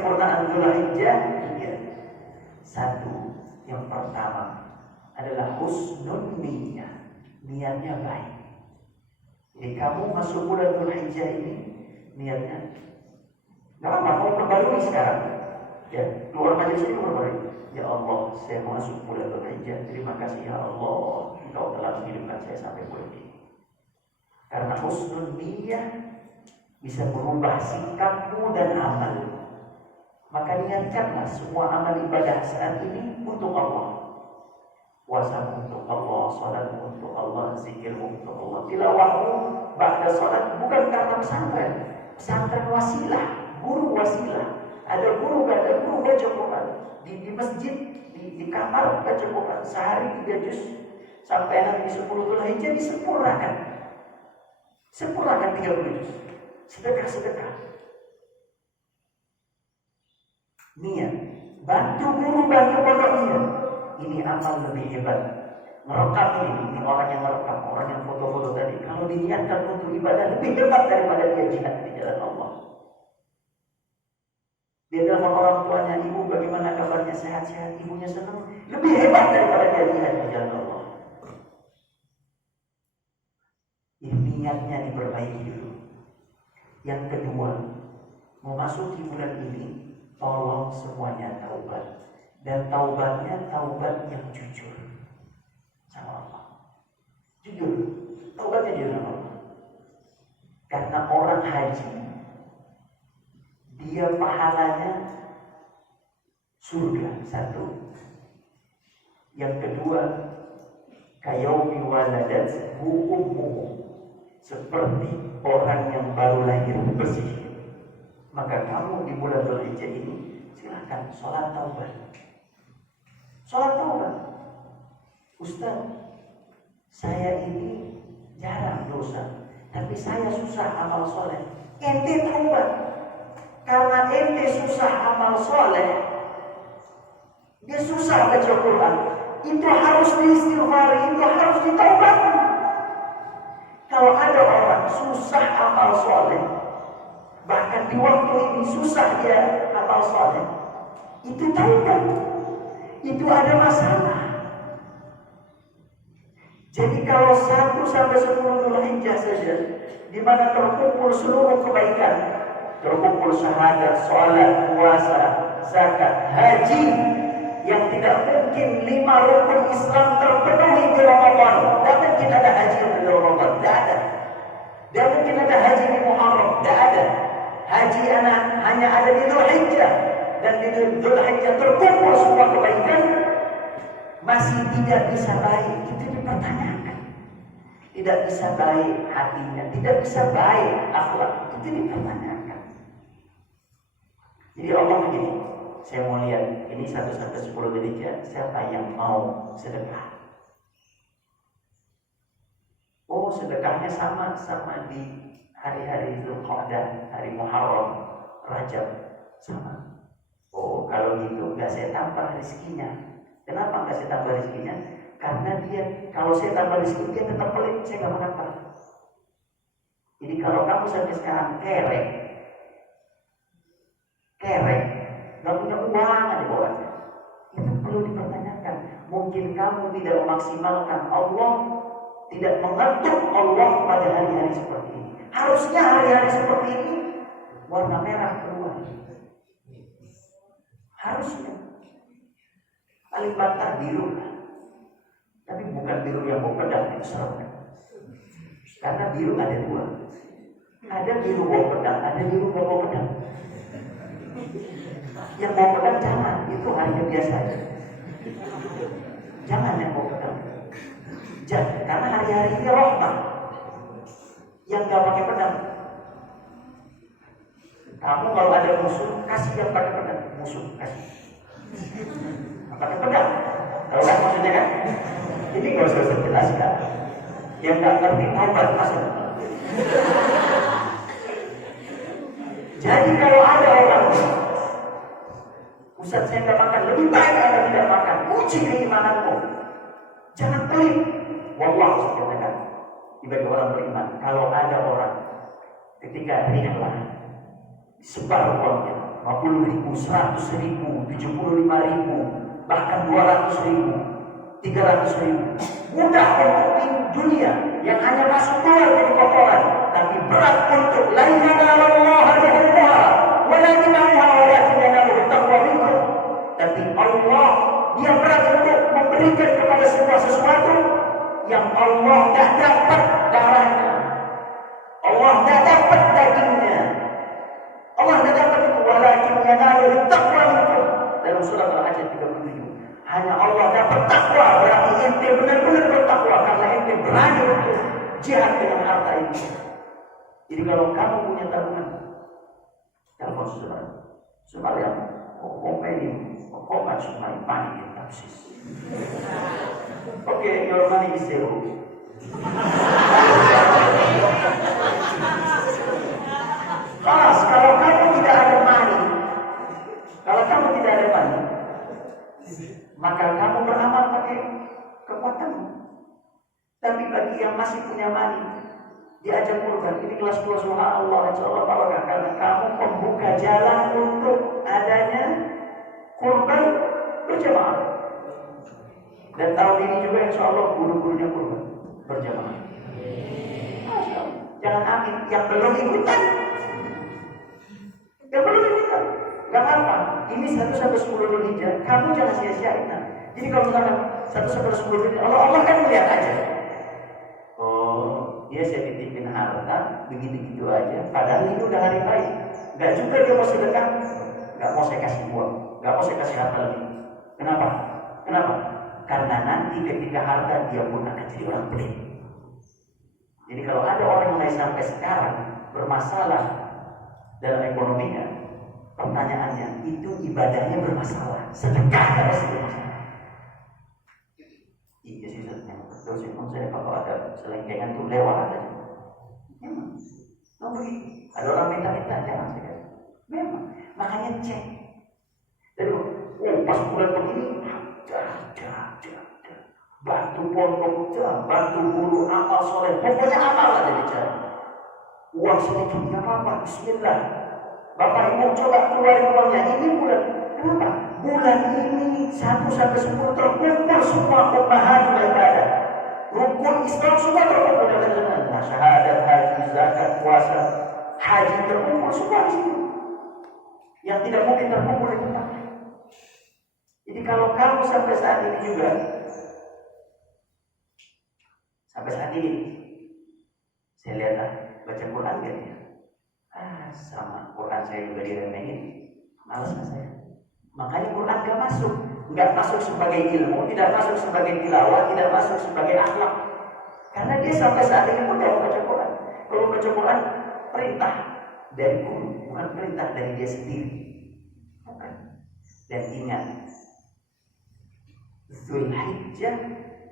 kesempurnaan Dzulhijjah? Iya. Satu, yang pertama adalah husnul niyyah, niatnya baik. Jadi kamu masuk bulan Dzulhijjah ini niatnya nggak apa, mau perbarui sekarang, ya keluar majelis ini perbarui. Ya Allah, saya masuk bulan Dzulhijjah. Terima kasih ya Allah, Engkau telah menghidupkan saya sampai bulan ini. Karena husnul niyyah bisa merubah sikapmu dan amal. Maka niatkanlah semua amal ibadah saat ini untuk Allah. Puasamu untuk Allah, salatmu untuk Allah, zikirmu untuk Allah, tilawahmu ba'da salat bukan karena pesantren. Pesantren wasilah, guru wasilah. Ada guru, gak ada guru, baca Quran di masjid, di kamar baca Quran sehari 3 juz sampai nanti 10 Dzulhijjah disempurnakan. Sempurnakan 30 juz. Sedekah. Niat, bantu guru, bantu pondoknya. Ini amal lebih hebat. Merekam ini orang yang merekam, orang yang foto-foto tadi. Kalau diniatkan untuk ibadah lebih hebat daripada dia jihad di jalan Allah. Dia telepon orang tuanya, ibu bagaimana kabarnya, sehat-sehat, ibunya senang, lebih hebat daripada dia jihad di jalan Allah. Ini niatnya diperbaiki dulu. Yang kedua, memasuki bulan ini, tolong semuanya taubat. Dan taubatnya taubat yang jujur sama Allah. Jujur, taubatnya jujur sama Allah. Karena orang haji, dia pahalanya surga, satu. Yang kedua, kayaumi waladat ummuhu, seperti orang yang baru lahir bersih. Maka kamu di bulan Dzulhijjah ini silakan sholat taubat. Sholat taubat. Ustaz, saya ini jarang dosa, tapi saya susah amal soleh. Ente taubat. Karena ente susah amal soleh, dia susah baca Quran, itu harus diistighfari, itu harus ditaubat. Kalau ada orang susah amal soleh, bahkan di waktu ini susah dia amal soleh, itu taubat. Itu ada masalah. Jadi kalau 1 sampai 10 Dzulhijjah saja, di mana terkumpul seluruh kebaikan, terkumpul syahadat, sholat, puasa, zakat, haji, yang tidak mungkin 5 rukun Islam terpenuhi di Ramadan. Tidak mungkin ada haji di Ramadan, tidak ada. Tidak mungkin ada haji di Muharram, tidak ada. Haji hanya ada di Dzulhijjah. Dan di Dzulhijjah terkumpul semua kebaikan, masih tidak bisa baik, itu dipertanyakan. Tidak bisa baik hatinya, tidak bisa baik akhlak, itu dipertanyakan. Jadi Allah begini, saya mau lihat ini 1 sampai 10 Dzulhijjah, siapa yang mau sedekah? Oh, sedekahnya sama di hari-hari Dzulqa'dah, hari Muharram, Rajab, sama. Oh, kalau gitu nggak saya tambah rezekinya. Kenapa nggak saya tambah rezekinya? Karena dia, kalau saya tambah rezeki dia tetap pelit, saya nggak menambah. Jadi kalau kamu sampai sekarang kerek, nggak punya uang di bawahnya, itu perlu dipertanyakan. Mungkin kamu tidak memaksimalkan Allah, tidak mengetuk Allah pada hari-hari seperti ini. Harusnya hari-hari seperti ini warna merah keluar. Harusnya paling banter biru, tapi bukan biru yang bau pedang, itu salah. Karena biru ada 2, ada biru bau pedang, ada biru gak bau pedang. Yang bau pedang jangan, itu harinya biasa. Jangan yang bau pedang, karena hari-hari ini rahmat. Yang gak pakai pedang, kamu kalau ada musuh kasih yang pakai pedang, musuh kasih pakai pedang. Tahu kan maksudnya kan? Ini gak usah saya jelaskan. Yang gak ngerti taubat masuk. Jadi kalau ada orang, Ustaz saya gak makan, lebih baik Anda tidak makan. Uji keimananmu, jangan pelit. Wallah saya katakan bagi orang beriman, kalau ada orang ketika rihlah sebar uangnya, 50.000, 100.000, 75.000, bahkan 200.000, 300.000. Mudah untuk di dunia yang hanya masuk keluar dari kotoran, tapi berat untuk la ilaha illallah wa la ilaha illallah. Tapi Allah, dia berat untuk memberikan kepada semua sesuatu yang Allah tidak dapat darahnya, Allah tidak dapat dagingnya, Allah tidak dapat itu. Walakin yanaluhu taqwa minkum, dalam surah Al-Hajj 37. Hanya Allah dapat takwa, berarti ente benar-benar bertakwa karena ente berani untuk jihad dengan harta ini. Jadi kalau kamu punya tabungan, telepon saudara yang how much my money in taxes? Okay, your money is zero. Kalau kamu tidak ada money, maka kamu beramal pakai kekuatanmu. Tapi bagi yang masih punya money, diajak kurban. Ini kelas 2, subhanallah, insyaallah barokah, karena kamu membuka jalan untuk adanya kurban berjamaah. Dan tahun ini juga insyaallah guru-gurunya kurban berjamaah. Jangan amin, yang belum ikutan. Gak apa, ini 1 sampai 10 Dzulhijjah, kamu jangan sia-siain. Jadi kalau misalkan 1 sampai 10 Dzulhijjah, Allah kan melihat aja. Oh, dia saya titipin harta, begitu-gitu aja. Padahal ini udah hari baik. Gak juga dia mau sedekah, gak mau saya kasih uang, gak mau saya kasih harta lagi. Kenapa? Karena nanti ketika harta dia pun akan jadi orang pelit. Jadi kalau ada orang yang sampai sekarang bermasalah dalam ekonominya, pertanyaannya, itu ibadahnya bermasalah, sedekahnya pasti bermasalah. Iya sih, betul sih. Saya kalau ada selengkengan tuh lewat aja. Memang, begitu. Ada orang minta-minta, jangan saya. Memang, makanya cek. Jadi, pas bulan begini, bantu pondok, bantu guru, amal soleh, pokoknya amal aja dicari. Uang sedikit nggak apa-apa, bismillah. Bapak Ibu coba keluarin uangnya. Ini bulan, kenapa? Bulan ini 1 sampai 10 terkumpul semua ummahatul ibadah. Rukun Islam semua terkumpul dengan syahadat, haji, zakat, puasa, haji terkumpul semua di sini. Yang tidak mungkin terkumpul di tempat. Jadi kalau kamu sampai saat ini juga, sampai saat ini, saya lihat baca Quran gak ya? Sama Quran saya juga diremehin, malas saya. Makanya Quran gak masuk sebagai ilmu, tidak masuk sebagai tilawah, tidak masuk sebagai akhlak. Karena dia sampai saat ini pun tidak baca Quran. Kalau baca Quran, perintah dari guru, bukan perintah dari dia sendiri. Bukan. Dan ingat, Dzulhijjah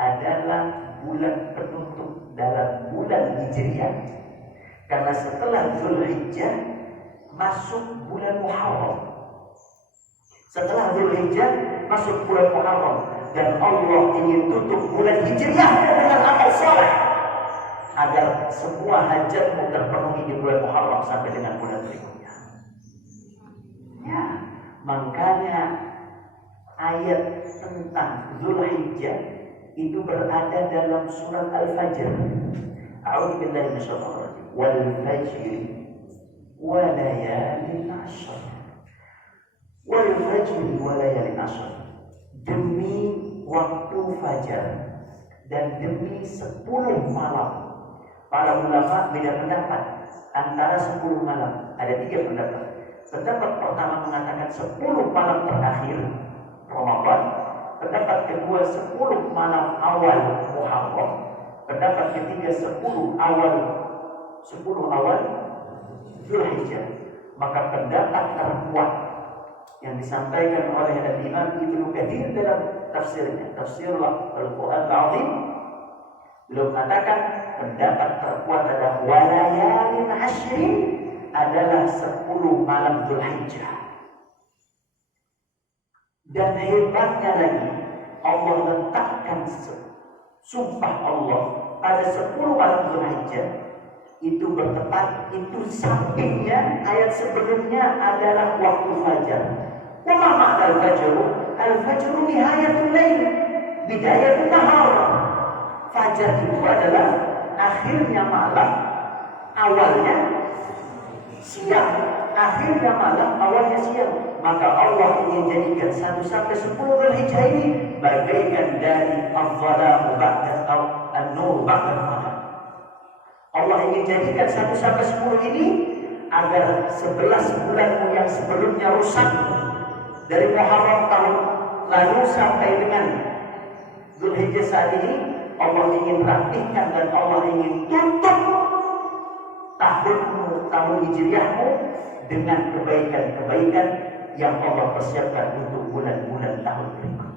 adalah bulan penutup dalam bulan Hijriah. Karena setelah Dzulhijjah masuk bulan Muharram. Setelah Dzulhijjah masuk bulan Muharram, dan Allah ingin tutup bulan Hijriah dengan amal saleh agar semua hajatmu terpenuhi di bulan Muharram sampai dengan bulan berikutnya. Ya, makanya ayat tentang Dzulhijjah itu berada dalam surat Al-Fajr. A'udzu billahi minasyaitonir rajim. Wal fajri wa layalin 'ashr. Wal fajri wa layalin 'ashr. Demi waktu fajar dan demi 10 malam. Para ulama beda pendapat antara 10 malam. Ada 3 pendapat. Pendapat pertama mengatakan 10 malam terakhir Ramadan. Pendapat kedua 10 malam awal Muharram. Pendapat ketiga 10 awal Dzulhijjah. Maka pendapat terkuat yang disampaikan oleh Imam Ibnu Katsir dalam tafsirnya, Tafsir Al-Quran Al-Azim, beliau mengatakan pendapat terkuat adalah walayalin 'ashrin, adalah 10 malam Dzulhijjah. Dan hebatnya lagi, Allah letakkan sumpah Allah pada 10 malam Dzulhijjah itu bertepat, itu sampingnya ayat sebelumnya adalah waktu fajar. Wa ma ma'na al-fajr? Al-fajr nihayatul lail, bidayatul nahar. Fajar itu adalah akhirnya malam, awalnya siang. Akhirnya malam, awalnya siang. Maka Allah ingin jadikan 1 sampai 10 Dzulhijjah ini bagaikan dari al-dhalam ba'da an-nur ba'da al-dhalam. Allah ingin jadikan 1 sampai 10 ini agar 11 bulanmu yang sebelumnya rusak dari Muharram tahun lalu sampai dengan Dzulhijjah saat ini, Allah ingin rapihkan dan Allah ingin tutup tahunmu, tahun hijriahmu dengan kebaikan-kebaikan yang Allah persiapkan untuk bulan-bulan tahun berikutnya.